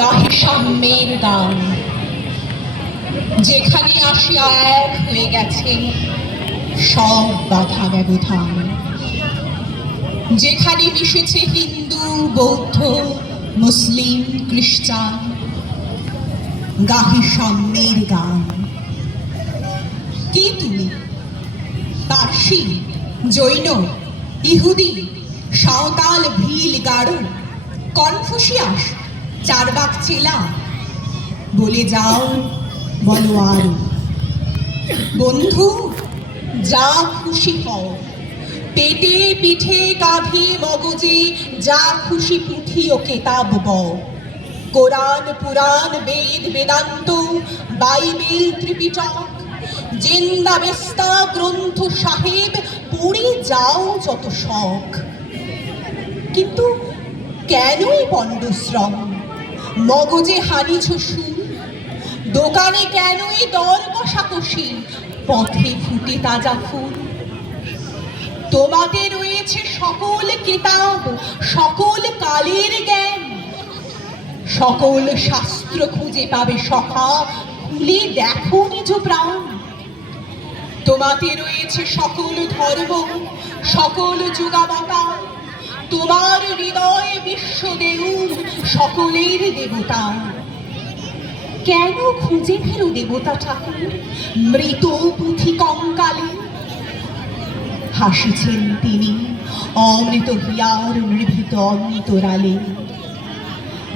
গাহি সাম্যের গান, যেখানে আসিয়া এক হয়ে গেছে সব বাধা ব্যবধান, যেখানে মিশেছে হিন্দু, বৌদ্ধ, মুসলিম, খ্রিস্টান। গাহি সাম্যের গান। কে তুমি? পার্সি, জৈন, ইহুদি, সাঁওতাল, ভিল, গাড়ো, কনফুসিয়াস, চারবাক চেলা? বলে যাও, বলো আরো। বন্ধু, যা খুশি হও, পেটে পিঠে কাঁধে মগজে যা খুশি পুঁথি ও কেতাব বও। কোরআন, পুরাণ, বেদ, বেদান্ত, বাইবেল, ত্রিপিটক, জিন্দা বেস্তা গ্রন্থ সাহেব পড়ে যাও যত শখ। কিন্তু কেনই পণ্ডশ্রম? মগজে হানিছ সুর? দোকানে কেনই দর কষাকষি? পথে ফুটে তাজা ফুল। তোমাতে রয়েছে সকল কেতাব, সকল কালের জ্ঞান, সকল শাস্ত্র খুঁজে পাবে সখা, খুলে দেখো নিজ প্রাণ। তোমাতে রয়েছে সকল ধর্ম, সকল যুগাবতার, তোমার হৃদয়ে বিশ্বদেউর সকলের দেবতা। কেন খুঁজে ফেরো দেবতা ঠাকুর মৃত পুঁথি কঙ্কালে? হাসিছেন তিনি অমৃত হিয়ার নিভৃত অন্তরালে।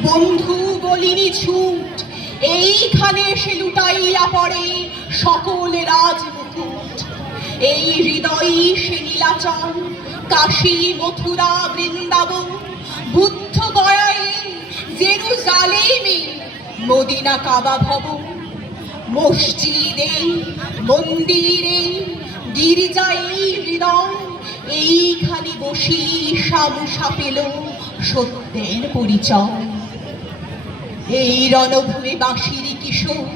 বন্ধু, বলিনি ছুট, এইখানে এসে লুটাইয়া পড়ে সকল রাজমুকুট। এই হৃদয়ে সে নীলাচল, কাশী, মথুরা, বৃন্দাবন, বুদ্ধ গয়ায়, জেরুজালেমে, মদিনা, কাবা ভবন, মসজিদে, মন্দিরে, গির্জায় হৃদয়, এইখানে বসি সামুসা পেল সত্যের পরিচয়। এই রণভূমে বাঁশির কিশোর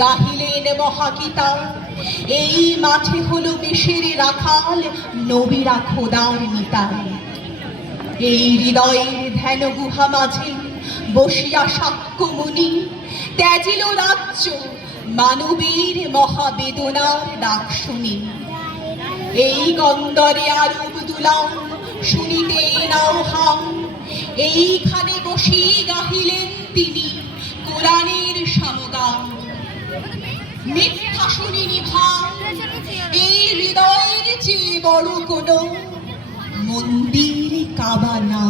গাহিলেন মহাগীতা। এই মাঠে হলো মেষের রাখাল, নবীরা খোদার নিতাই। এই হৃদয়ের ধ্যান গুহা মাঝে বসিয়া সাক্ষ্যমুনি ত্যাজিল রাজ্য, মানবীর মহাবেদনার ডাক শুনি। এই গন্দরে আরব দুলাম শুনিতে নাও হাম, এইখানে বসি গাহিলেন তিনি কোরআনের সমগান। মিথ্যা শুনিনি ভাই, এই হৃদয়ের চেয়ে বড় কোনো মন্দির, কাবা না।